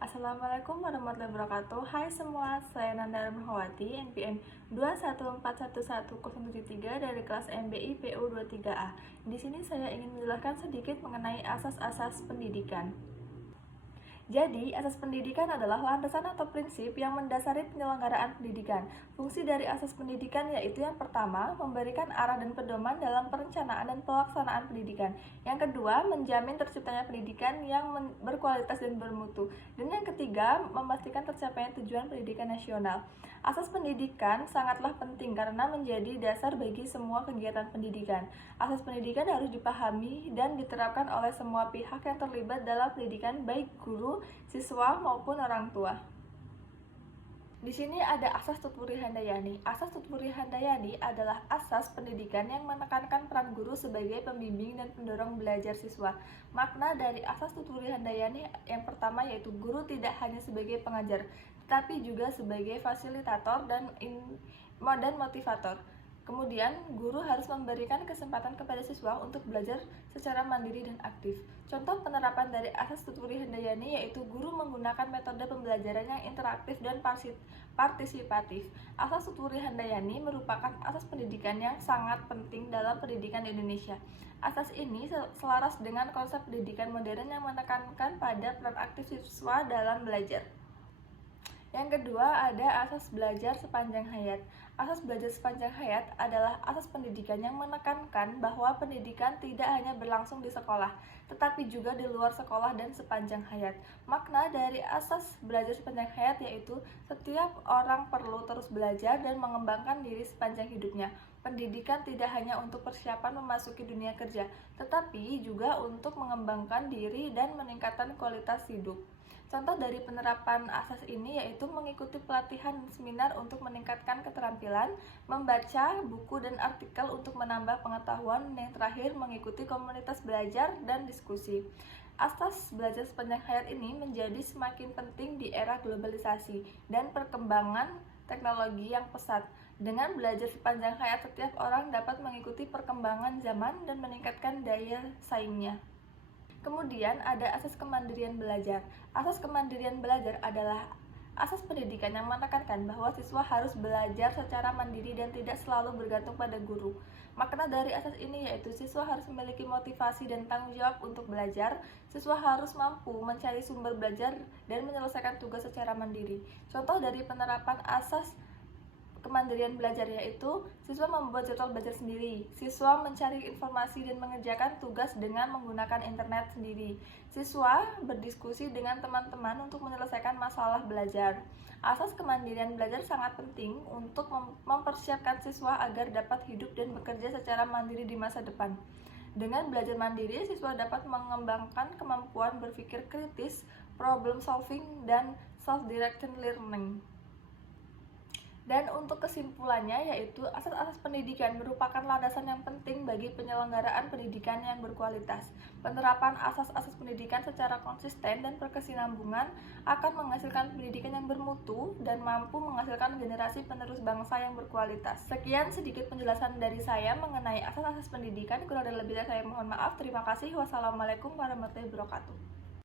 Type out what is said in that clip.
Assalamualaikum warahmatullahi wabarakatuh. Hai semua, saya Nanda Rahmawati, NPM 214111073 dari kelas MBI PU 23A. Di sini saya ingin menjelaskan sedikit mengenai asas-asas pendidikan. Jadi, asas pendidikan adalah landasan atau prinsip yang mendasari penyelenggaraan pendidikan. Fungsi dari asas pendidikan yaitu yang pertama, memberikan arah dan pedoman dalam perencanaan dan pelaksanaan pendidikan. Yang kedua, menjamin terciptanya pendidikan yang berkualitas dan bermutu. Dan yang ketiga, memastikan tercapainya tujuan pendidikan nasional. Asas pendidikan sangatlah penting karena menjadi dasar bagi semua kegiatan pendidikan. Asas pendidikan harus dipahami dan diterapkan oleh semua pihak yang terlibat dalam pendidikan, baik guru, siswa maupun orang tua. Di sini ada asas Tutpuri Handayani. Asas Tutpuri Handayani adalah asas pendidikan yang menekankan peran guru sebagai pembimbing dan pendorong belajar siswa. Makna dari asas Tutpuri Handayani yang pertama yaitu guru tidak hanya sebagai pengajar, tetapi juga sebagai fasilitator dan motivator. Kemudian, guru harus memberikan kesempatan kepada siswa untuk belajar secara mandiri dan aktif. Contoh penerapan dari asas Tutpuri Handayani yaitu guru menggunakan metode pembelajaran yang interaktif dan partisipatif. Asas Tutpuri Handayani merupakan asas pendidikan yang sangat penting dalam pendidikan di Indonesia. Asas ini selaras dengan konsep pendidikan modern yang menekankan pada peran aktif siswa dalam belajar. Yang kedua ada asas belajar sepanjang hayat. Asas belajar sepanjang hayat adalah asas pendidikan yang menekankan bahwa pendidikan tidak hanya berlangsung di sekolah, tetapi juga di luar sekolah dan sepanjang hayat. Makna dari asas belajar sepanjang hayat yaitu setiap orang perlu terus belajar dan mengembangkan diri sepanjang hidupnya. Pendidikan tidak hanya untuk persiapan memasuki dunia kerja, tetapi juga untuk mengembangkan diri dan meningkatkan kualitas hidup. Contoh dari penerapan asas ini yaitu mengikuti pelatihan seminar untuk meningkatkan keterampilan, membaca buku dan artikel untuk menambah pengetahuan, dan yang terakhir mengikuti komunitas belajar dan diskusi. Asas belajar sepanjang hayat ini menjadi semakin penting di era globalisasi dan perkembangan teknologi yang pesat. Dengan belajar sepanjang hayat, setiap orang dapat mengikuti perkembangan zaman dan meningkatkan daya saingnya. Kemudian ada asas kemandirian belajar. Asas kemandirian belajar adalah asas pendidikan yang menekankan bahwa siswa harus belajar secara mandiri dan tidak selalu bergantung pada guru. Makna dari asas ini yaitu siswa harus memiliki motivasi dan tanggung jawab untuk belajar, siswa harus mampu mencari sumber belajar dan menyelesaikan tugas secara mandiri. Contoh dari penerapan asas kemandirian belajar yaitu siswa membuat jadwal belajar sendiri, siswa mencari informasi dan mengerjakan tugas dengan menggunakan internet sendiri, siswa berdiskusi dengan teman-teman untuk menyelesaikan masalah belajar. Asas kemandirian belajar sangat penting untuk mempersiapkan siswa agar dapat hidup dan bekerja secara mandiri di masa depan. Dengan belajar mandiri, siswa dapat mengembangkan kemampuan berpikir kritis, problem solving, dan self-directed learning. Dan untuk kesimpulannya yaitu asas-asas pendidikan merupakan landasan yang penting bagi penyelenggaraan pendidikan yang berkualitas. Penerapan asas-asas pendidikan secara konsisten dan berkesinambungan akan menghasilkan pendidikan yang bermutu dan mampu menghasilkan generasi penerus bangsa yang berkualitas. Sekian sedikit penjelasan dari saya mengenai asas-asas pendidikan. Kurang dan lebihnya saya mohon maaf. Terima kasih. Wassalamualaikum warahmatullahi wabarakatuh.